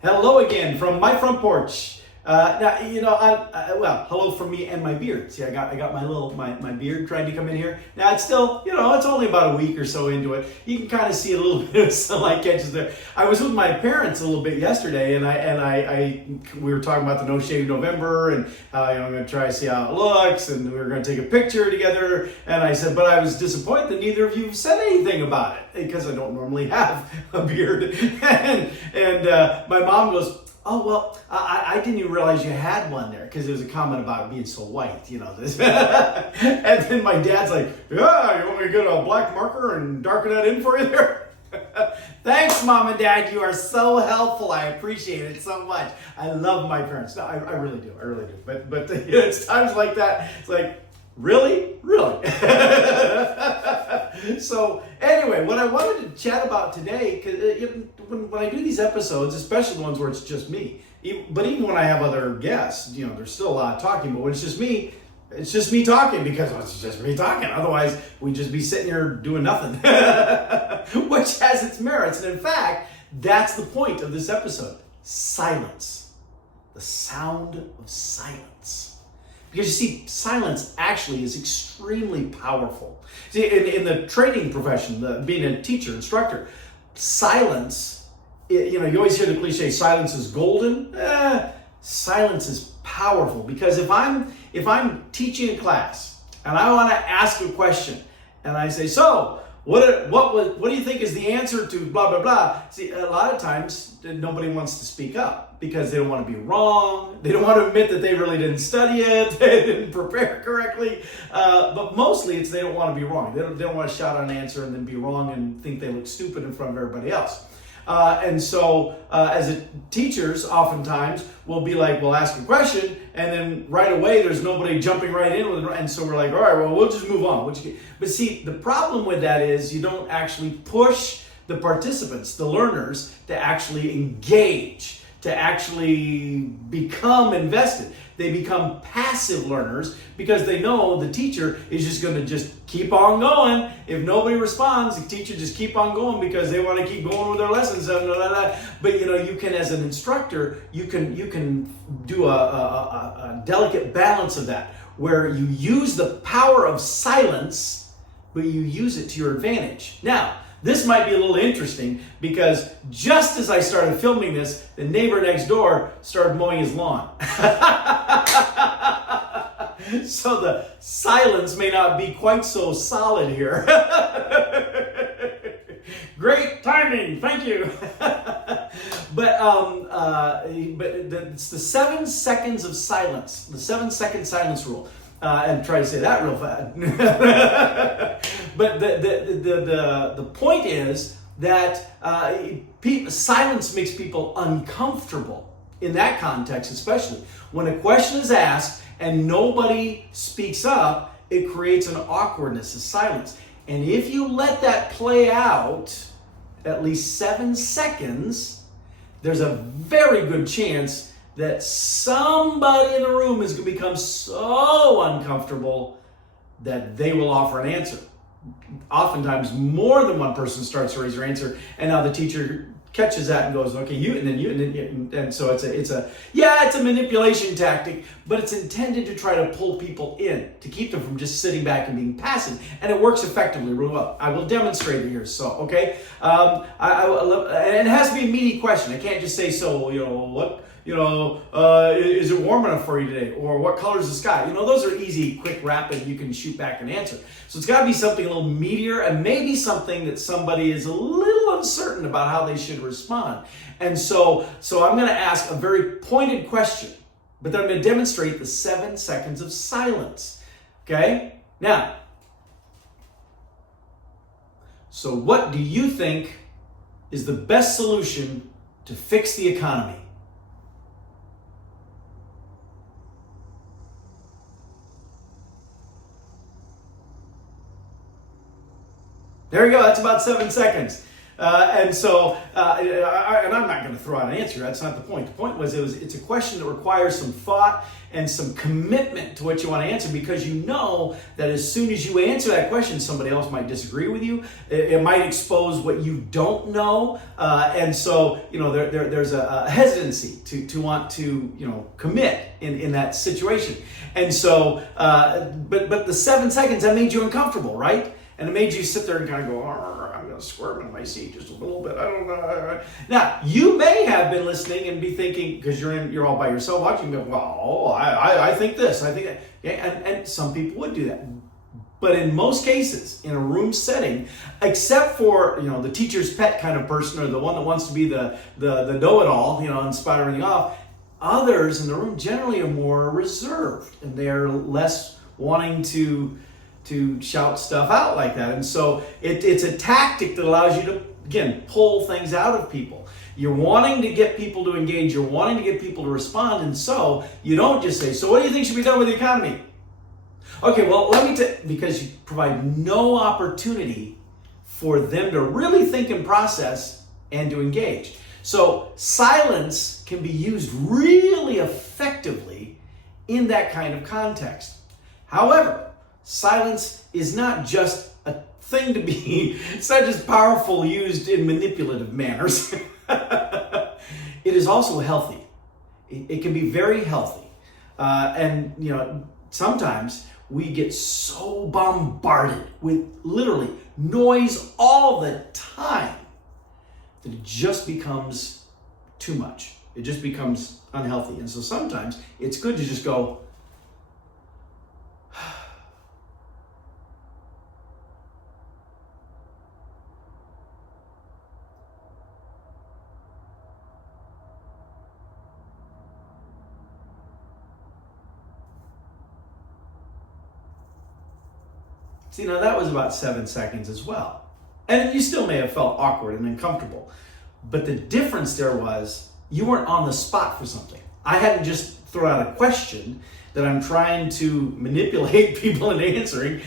Hello again from my front porch. Hello from me and my beard. See, I got my beard trying to come in here. Now it's still, it's only about a week or so into it. You can kind of see a little bit of sunlight catches there. I was with my parents a little bit yesterday, and we were talking about the No Shave November, and I'm going to try to see how it looks, and we were going to take a picture together. And I said, but I was disappointed that neither of you said anything about it because I don't normally have a beard. and my mom goes, "Oh, well, I didn't even realize you had one there," because there was a comment about it being so white, this. And then my dad's like, "Yeah, you want me to get a black marker and darken that in for you there?" Thanks, Mom and Dad. You are so helpful. I appreciate it so much. I love my parents. No, I really do. I really do. But it's times like that. It's like, really? So anyway, what I wanted to chat about today, because when I do these episodes, especially the ones where it's just me, but even when I have other guests, there's still a lot of talking, but when it's just me talking, because it's just me talking. Otherwise, we'd just be sitting here doing nothing, which has its merits. And in fact, that's the point of this episode: silence, the sound of silence. Because you see, silence actually is extremely powerful. See, in the training profession, being a teacher, instructor, silence, you always hear the cliche, silence is golden. Silence is powerful, because if I'm teaching a class and I want to ask a question and I say, "So, what do you think is the answer to blah, blah, blah?" See, a lot of times nobody wants to speak up because they don't want to be wrong. They don't want to admit that they really didn't study it. They didn't prepare correctly. But mostly it's they don't want to be wrong. They don't want to shout out an answer and then be wrong and think they look stupid in front of everybody else. And so as teachers, oftentimes, will be like, we'll ask a question, and then right away there's nobody jumping right in with it. And so we're like, all right, well, we'll just move on. But see, the problem with that is you don't actually push the participants, the learners, to actually engage, to actually become invested. They become passive learners because they know the teacher is just going to just keep on going. If nobody responds, the teacher just keep on going because they want to keep going with their lessons. But you can, as an instructor, you can do a delicate balance of that, where you use the power of silence, but you use it to your advantage. Now, this might be a little interesting because just as I started filming this, the neighbor next door started mowing his lawn. So the silence may not be quite so solid here. Great timing, thank you. But it's the 7 seconds of silence, the 7-second silence rule. And try to say that real fast. But the point is that silence makes people uncomfortable in that context, especially when a question is asked and nobody speaks up. It creates an awkwardness, a silence. And if you let that play out at least 7 seconds, there's a very good chance that somebody in the room is going to become so uncomfortable that they will offer an answer. Oftentimes, more than one person starts to raise their answer, and now the teacher catches that and goes, "Okay, you," and then you, and then you, and so it's a manipulation tactic, but it's intended to try to pull people in, to keep them from just sitting back and being passive, and it works effectively really well. I will demonstrate it here. So, okay, and it has to be a meaty question. I can't just say, "So, what." Is it warm enough for you today? Or what color is the sky? Those are easy, quick, rapid, you can shoot back and answer. So it's got to be something a little meatier, and maybe something that somebody is a little uncertain about how they should respond. And so I'm going to ask a very pointed question, but then I'm going to demonstrate the 7 seconds of silence. Okay? Now, so what do you think is the best solution to fix the economy? There you go. That's about 7 seconds. And I'm not going to throw out an answer. That's not the point. The point was it's a question that requires some thought and some commitment to what you want to answer, because you know that as soon as you answer that question, somebody else might disagree with you. It might expose what you don't know, and so there's a hesitancy to want to commit in that situation. And so, but the 7 seconds, that made you uncomfortable, right? And it made you sit there and kind of go, I'm going to squirm in my seat just a little bit. I don't know. Now, you may have been listening and be thinking, because you're all by yourself watching, well, I think this, I think that. Okay? And some people would do that. But in most cases, in a room setting, except for the teacher's pet kind of person, or the one that wants to be the know-it-all, and spout everything off, others in the room generally are more reserved, and they're less wanting to shout stuff out like that. And so it's a tactic that allows you to, again, pull things out of people. You're wanting to get people to engage. You're wanting to get people to respond. And so you don't just say, so what do you think should be done with the economy? Okay, well, because you provide no opportunity for them to really think and process and to engage. So silence can be used really effectively in that kind of context. However, silence is not just a thing to be, it's not just powerful used in manipulative manners. It is also healthy. It can be very healthy. And sometimes we get so bombarded with literally noise all the time that it just becomes too much. It just becomes unhealthy. And so sometimes it's good to just go, see, now that was about 7 seconds as well. And you still may have felt awkward and uncomfortable. But the difference there was you weren't on the spot for something. I hadn't just thrown out a question that I'm trying to manipulate people into answering.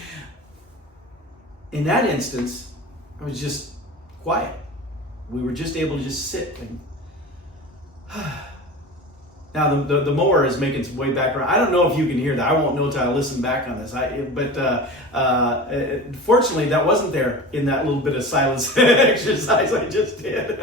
In that instance, I was just quiet. We were just able to just sit and now the mower is making its way back around. I don't know if you can hear that. I won't know until I listen back on this. Fortunately, that wasn't there in that little bit of silence exercise I just did.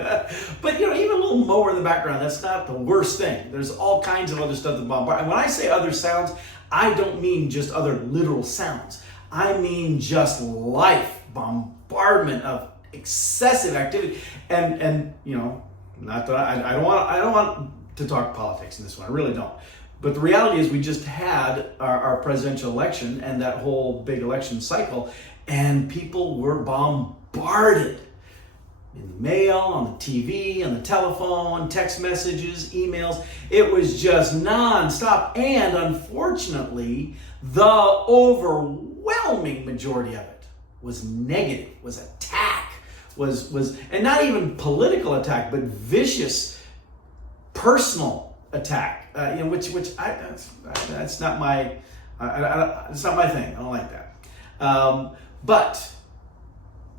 But even a little mower in the background, that's not the worst thing. There's all kinds of other stuff that bombard. And when I say other sounds, I don't mean just other literal sounds. I mean just life, bombardment of excessive activity, and not that I don't want to talk politics in this one. I really don't. But the reality is we just had our presidential election and that whole big election cycle, and people were bombarded in the mail, on the TV, on the telephone, text messages, emails. It was just nonstop. And unfortunately, the overwhelming majority of it was negative, was attack, was and not even political attack, but vicious personal attack, which that's not my it's not my thing. I don't like that. But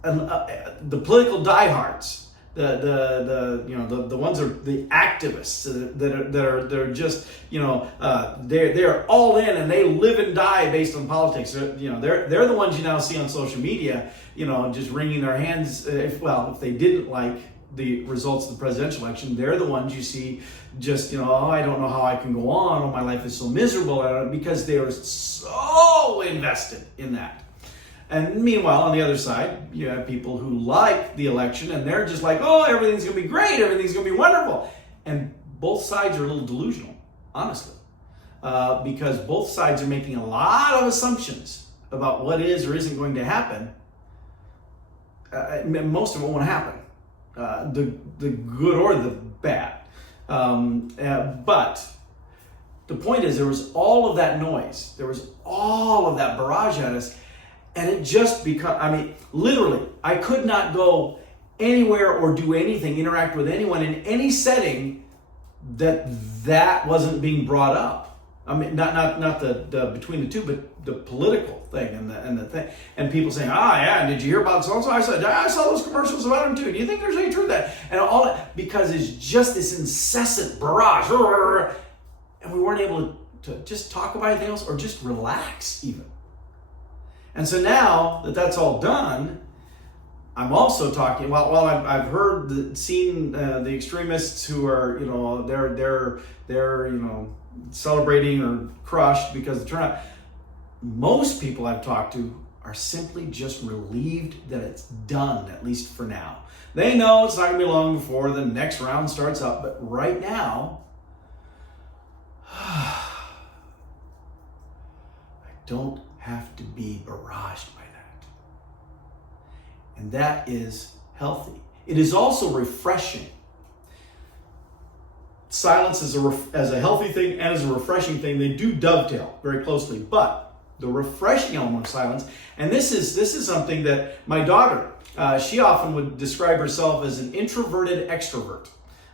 the political diehards, the ones are the activists that are just they're all in and they live and die based on politics. They're the ones you now see on social media, just wringing their hands. If they didn't like the results of the presidential election, they're the ones you see just, I don't know how I can go on. Oh, my life is so miserable, because they are so invested in that. And meanwhile, on the other side, you have people who like the election and they're just like, oh, everything's going to be great. Everything's going to be wonderful. And both sides are a little delusional, honestly, because both sides are making a lot of assumptions about what is or isn't going to happen. Most of it won't happen. The good or the bad. But the point is, there was all of that noise. There was all of that barrage at us. And it just literally, I could not go anywhere or do anything, interact with anyone in any setting that wasn't being brought up. I mean, not the between the two, but the political thing and the thing, and people saying, yeah, did you hear about so and so? I said, I saw those commercials about him too. Do you think there's any truth to that? And all that, because it's just this incessant barrage, and we weren't able to just talk about anything else or just relax even. And so now that that's all done, I'm also talking. Well, I've heard, seen the extremists who are, they're celebrating or crushed because of the turnout. Most people I've talked to are simply just relieved that it's done, at least for now. They know it's not going to be long before the next round starts up, but right now, I don't have to be barraged by that. And that is healthy. It is also refreshing. Silence is as a healthy thing and as a refreshing thing, they do dovetail very closely. But the refreshing element of silence, and this is something that my daughter, she often would describe herself as an introverted extrovert.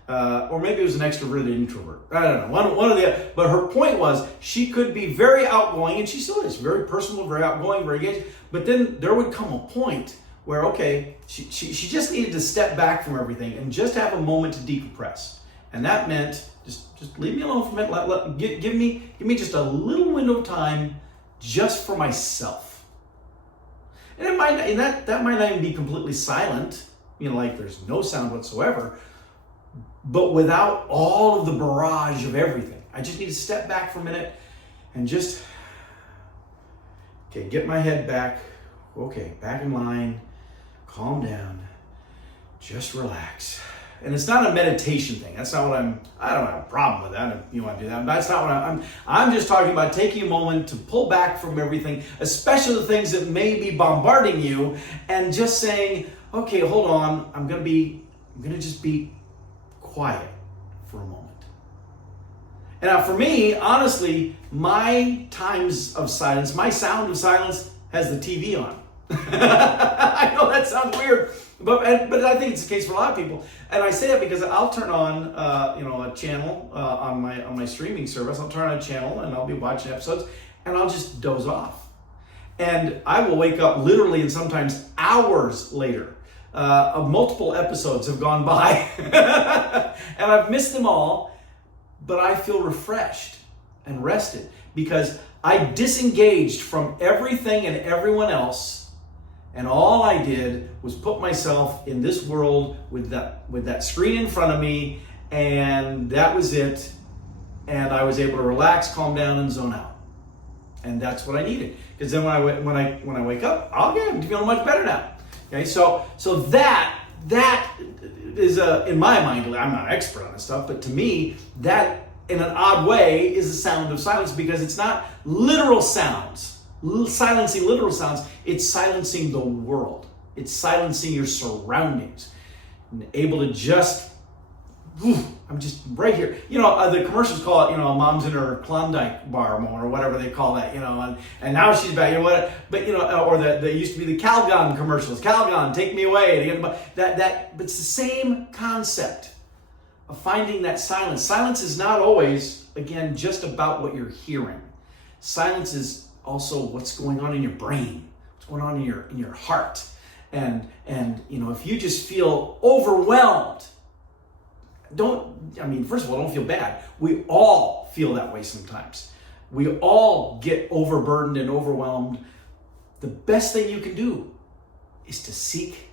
Or maybe it was an extroverted introvert. I don't know, one of the. But her point was she could be very outgoing, and she still is very personal, very outgoing, very engaged. But then there would come a point where, okay, she just needed to step back from everything and just have a moment to decompress, and that meant just leave me alone for a minute. Give me just a little window of time just for myself. And that might not even be completely silent, like there's no sound whatsoever. But without all of the barrage of everything, I just need to step back for a minute and just, get my head back, back in line, calm down, just relax. And it's not a meditation thing. That's not what I don't have a problem with that if you want to do that. But that's not what I'm just talking about taking a moment to pull back from everything, especially the things that may be bombarding you, and just saying, okay, hold on, I'm going to just be quiet for a moment. And now for me, honestly, my times of silence, my sound of silence has the TV on. I know that sounds weird, but I think it's the case for a lot of people. And I say that because I'll turn on, a channel on my streaming service. I'll turn on a channel and I'll be watching episodes, and I'll just doze off. And I will wake up literally and sometimes hours later. Multiple episodes have gone by and I've missed them all, but I feel refreshed and rested because I disengaged from everything and everyone else, and all I did was put myself in this world with that screen in front of me, and that was it. And I was able to relax, calm down, and zone out. And that's what I needed, because then when I wake up, I'm feeling much better now. Okay, so that is in my mind, I'm not an expert on this stuff, but to me, that in an odd way is the sound of silence, because it's not literal sounds, silencing literal sounds, it's silencing the world. It's silencing your surroundings. And able to just, I'm just right here. The commercials call it, mom's in her Klondike bar moment or whatever they call that, and now she's back, but or they used to be the Calgon commercials. Calgon, take me away. But it's the same concept of finding that silence. Silence is not always, again, just about what you're hearing. Silence is also what's going on in your brain, what's going on in your heart. And if you just feel overwhelmed, first of all, don't feel bad. We all feel that way sometimes. We all get overburdened and overwhelmed. The best thing you can do is to seek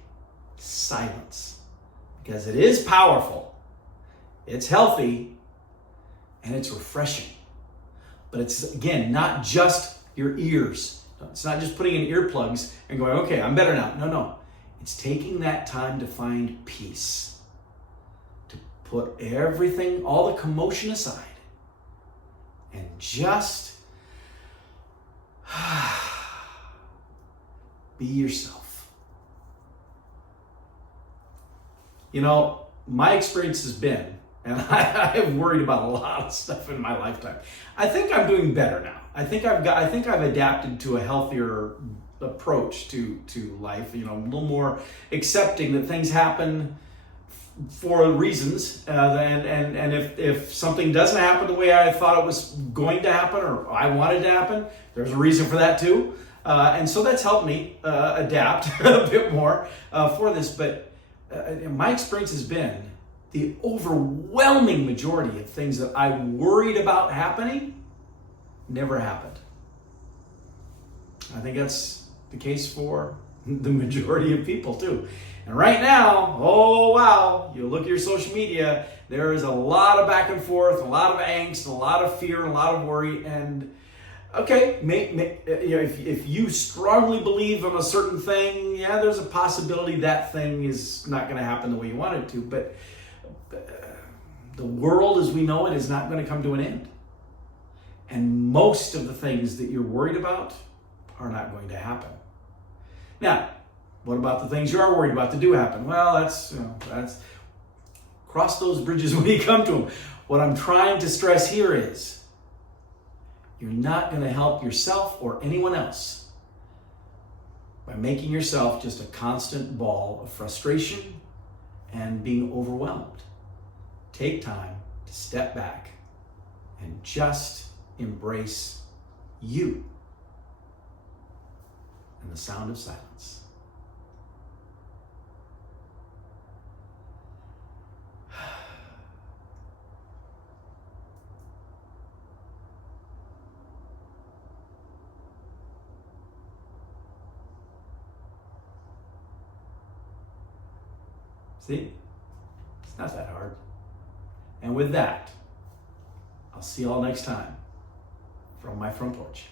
silence, because it is powerful, it's healthy, and it's refreshing. But it's, again, not just your ears. It's not just putting in earplugs and going, okay, I'm better now. No. It's taking that time to find peace. Put everything, all the commotion aside, and just be yourself. My experience has been, and I have worried about a lot of stuff in my lifetime. I think I'm doing better now. I think I've adapted to a healthier approach to life. A little more accepting that things happen for reasons, and if something doesn't happen the way I thought it was going to happen or I wanted to happen, there's a reason for that too. And so that's helped me adapt a bit more for this. But my experience has been the overwhelming majority of things that I worried about happening never happened. I think that's the case for the majority of people too. And right now, oh wow, you look at your social media, there is a lot of back and forth, a lot of angst, a lot of fear, and a lot of worry. And okay, if you strongly believe in a certain thing, yeah, there's a possibility that thing is not going to happen the way you want it to. But the world as we know it is not going to come to an end. And most of the things that you're worried about are not going to happen. Now, what about the things you are worried about that do happen? Well, that's cross those bridges when you come to them. What I'm trying to stress here is you're not going to help yourself or anyone else by making yourself just a constant ball of frustration and being overwhelmed. Take time to step back and just embrace you and the sound of silence. See? It's not that hard. And with that, I'll see you all next time from my front porch.